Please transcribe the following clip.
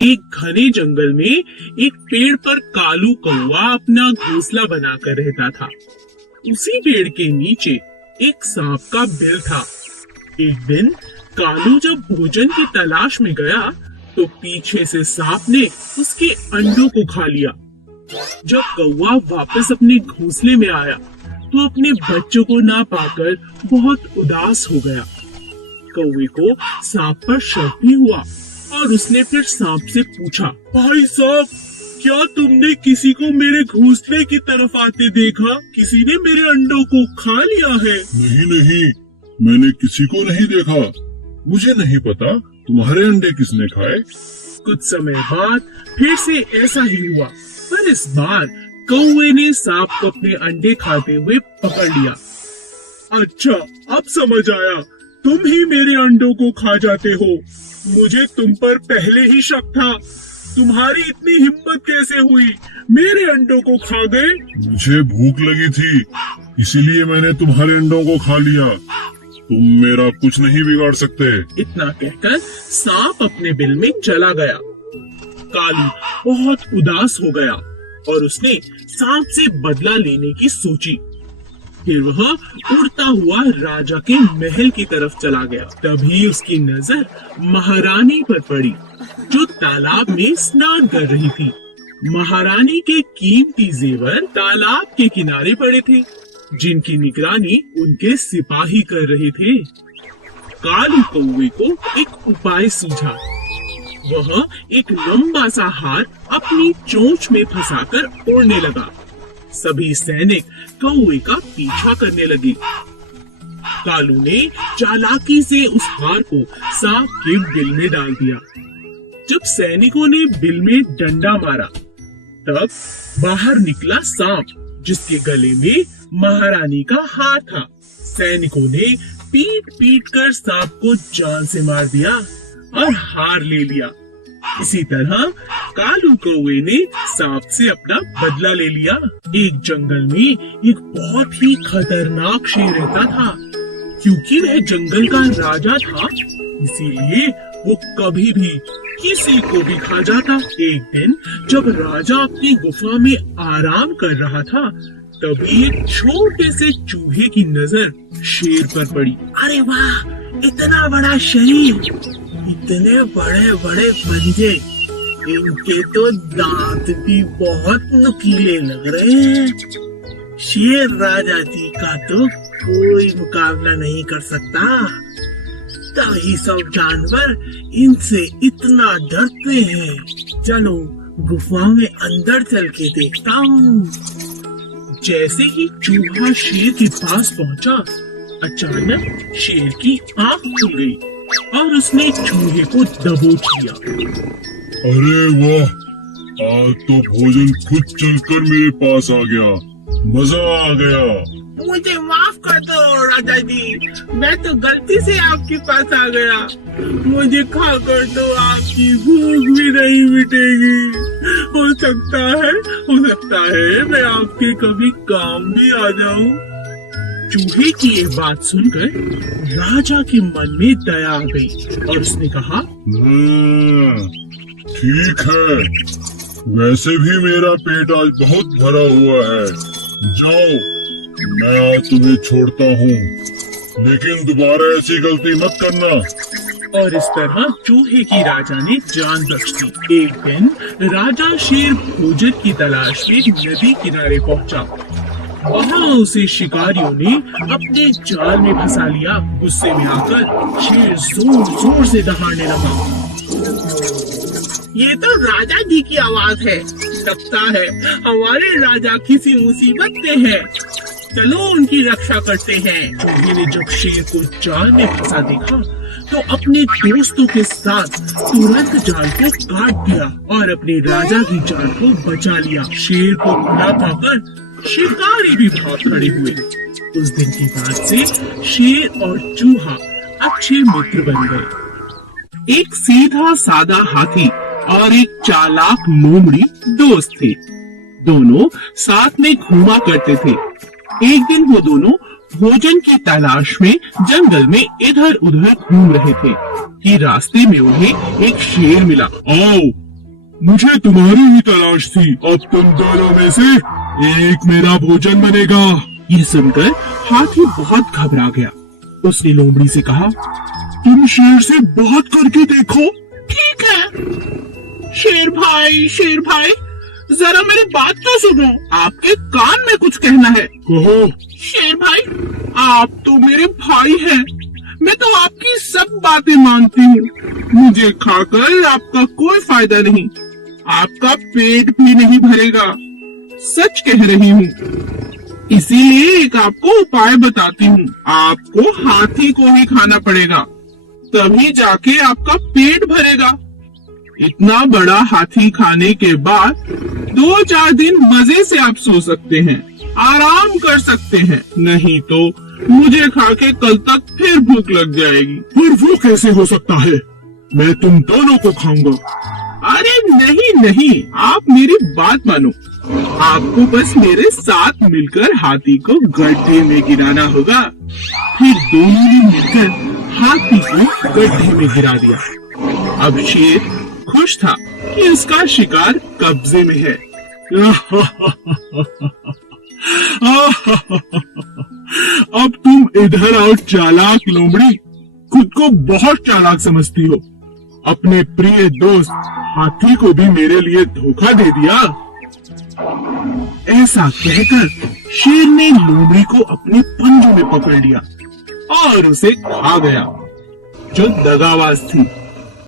एक घने जंगल में एक पेड़ पर कालू कौवा अपना घोंसला बनाकर रहता था। उसी पेड़ के नीचे एक सांप का बिल था। एक दिन कालू जब भोजन की तलाश में गया तो पीछे से सांप ने उसके अंडों को खा लिया। जब कौवा वापस अपने घोंसले में आया तो अपने बच्चों को ना पाकर बहुत उदास हो गया। कौवे को सांप पर शक भी हुआ और उसने फिर सांप से पूछा, भाई सांप, क्या तुमने किसी को मेरे घोंसले की तरफ आते देखा? किसी ने मेरे अंडों को खा लिया है? नहीं नहीं, मैंने किसी को नहीं देखा। मुझे नहीं पता तुम्हारे अंडे किसने खाए। कुछ समय बाद फिर से ऐसा ही हुआ, पर इस बार कौवे ने सांप को अपने अंडे खाते हुए पकड़ लिया। अच्छा, अब समझ आया, तुम ही मेरे अंडों को खा जाते हो। मुझे तुम पर पहले ही शक था। तुम्हारी इतनी हिम्मत कैसे हुई? मेरे अंडों को खा गए। मुझे भूख लगी थी, इसीलिए मैंने तुम्हारे अंडों को खा लिया। तुम मेरा कुछ नहीं बिगाड़ सकते। इतना कहकर सांप अपने बिल में चला गया। कालू बहुत उदास हो गया और उसने सांप से बदला लेने की सोची। फिर वह उड़ता हुआ राजा के महल की तरफ चला गया। तभी उसकी नजर महारानी पर पड़ी, जो तालाब में स्नान कर रही थी। महारानी के कीमती जेवर तालाब के किनारे पड़े थे, जिनकी निगरानी उनके सिपाही कर रहे थे। कालू कौवे को एक उपाय सूझा। वह एक लंबा सा हार अपनी चोंच में फंसाकर उड़ने लगा। सभी सैनिक कौवे का पीछा करने लगे। कालू ने चालाकी से उस हार को सांप के बिल में डाल दिया। जब सैनिकों ने बिल में डंडा मारा, तब बाहर निकला सांप, जिसके गले में महारानी का हार था। सैनिकों ने पीट पीट कर सांप को जान से मार दिया और हार ले लिया। इसी तरह कालू कौवे ने सांप से अपना बदला ले लिया। एक जंगल में एक बहुत ही खतरनाक शेर रहता था। क्योंकि वह जंगल का राजा था, इसीलिए वो कभी भी किसी को भी खा जाता। एक दिन जब राजा अपनी गुफा में आराम कर रहा था, तभी एक छोटे से चूहे की नजर शेर पर पड़ी। अरे वाह, इतना बड़ा शरीर, इतने बड़े बड़े पंजे, इनके तो दांत भी बहुत नुकीले लग रहे हैं। शेर राजा जी का तो कोई मुकाबला नहीं कर सकता। तभी सब जानवर इनसे इतना डरते हैं। चलो गुफा में अंदर चल के देखता हूँ। जैसे ही चूहा शेर के पास पहुँचा, अचानक शेर की आंख खुल गई और उसने चूहे को दबोच लिया। अरे वाह, आज तो भोजन खुद चलकर मेरे पास आ गया। मजा आ गया। मुझे माफ कर दो राजा जी, मैं तो गलती से आपके पास आ गया। मुझे खा कर तो आपकी भूख भी नहीं मिटेगी। हो सकता है मैं आपके कभी काम भी आ जाऊं। चूहे की ये बात सुनकर राजा के मन में दया आ गई और उसने कहा, ठीक है, वैसे भी मेरा पेट आज बहुत भरा हुआ है। जाओ, मैं आज तुम्हें छोड़ता हूँ, लेकिन दोबारा ऐसी गलती मत करना। और इस तरह चूहे की राजा ने जान बख्श दी। एक दिन राजा शेर भोजन की तलाश में नदी किनारे पहुँचा। वहाँ उसे शिकारियों ने अपने जाल में फंसा लिया। गुस्से में आकर शेर जोर जोर से दहाड़ने लगा। ये तो राजा जी की आवाज है। लगता है हमारे राजा किसी मुसीबत में है। चलो उनकी रक्षा करते हैं। चूहे ने जब शेर को जाल में फंसा देखा तो अपने दोस्तों के साथ तुरंत जाल को काट दिया और अपने राजा की जान को बचा लिया। शेर को ना पाकर शिकारी भी भाग खड़े हुए। उस दिन के बाद से शेर और चूहा अच्छे मित्र बन गए। एक सीधा सादा हाथी और एक चालाक लोमड़ी दोस्त थे। दोनों साथ में घूमा करते थे। एक दिन वो दोनों भोजन की तलाश में जंगल में इधर उधर घूम रहे थे कि रास्ते में उन्हें एक शेर मिला। आओ, मुझे तुम्हारी ही तलाश थी। अब तुम दोनों में से एक मेरा भोजन बनेगा। ये सुनकर हाथी बहुत घबरा गया। उसने लोमड़ी से कहा, तुम शेर से बात करके देखो। ठीक है। शेर भाई जरा मेरी बात तो सुनो, आपके कान में कुछ कहना है। कहो। शेर भाई, आप तो मेरे भाई हैं। मैं तो आपकी सब बातें मानती हूँ। मुझे खाकर आपका कोई फायदा नहीं, आपका पेट भी नहीं भरेगा। सच कह रही हूँ। इसीलिए एक आपको उपाय बताती हूँ। आपको हाथी को ही खाना पड़ेगा, तभी जाके आपका पेट भरेगा। इतना बड़ा हाथी खाने के बाद 2-4 दिन मजे से आप सो सकते हैं, आराम कर सकते हैं। नहीं तो मुझे खा के कल तक फिर भूख लग जाएगी। पर वो कैसे हो सकता है? मैं तुम दोनों को खाऊंगा। अरे नहीं, आप मेरी बात मानो। आपको बस मेरे साथ मिलकर हाथी को गड्ढे में गिराना होगा। फिर दोनों ने मिलकर हाथी को गड्ढे में गिरा दिया। अब शेर खुश था कि उसका शिकार कब्जे में है। अब तुम इधर आओ चालाक लोमड़ी। खुद को बहुत चालाक समझती हो। अपने प्रिय दोस्त हाथी को भी मेरे लिए धोखा दे दिया। ऐसा कहकर शेर ने लोमड़ी को अपने पंजों में पकड़ लिया और उसे खा गया। जो दगाबाज थी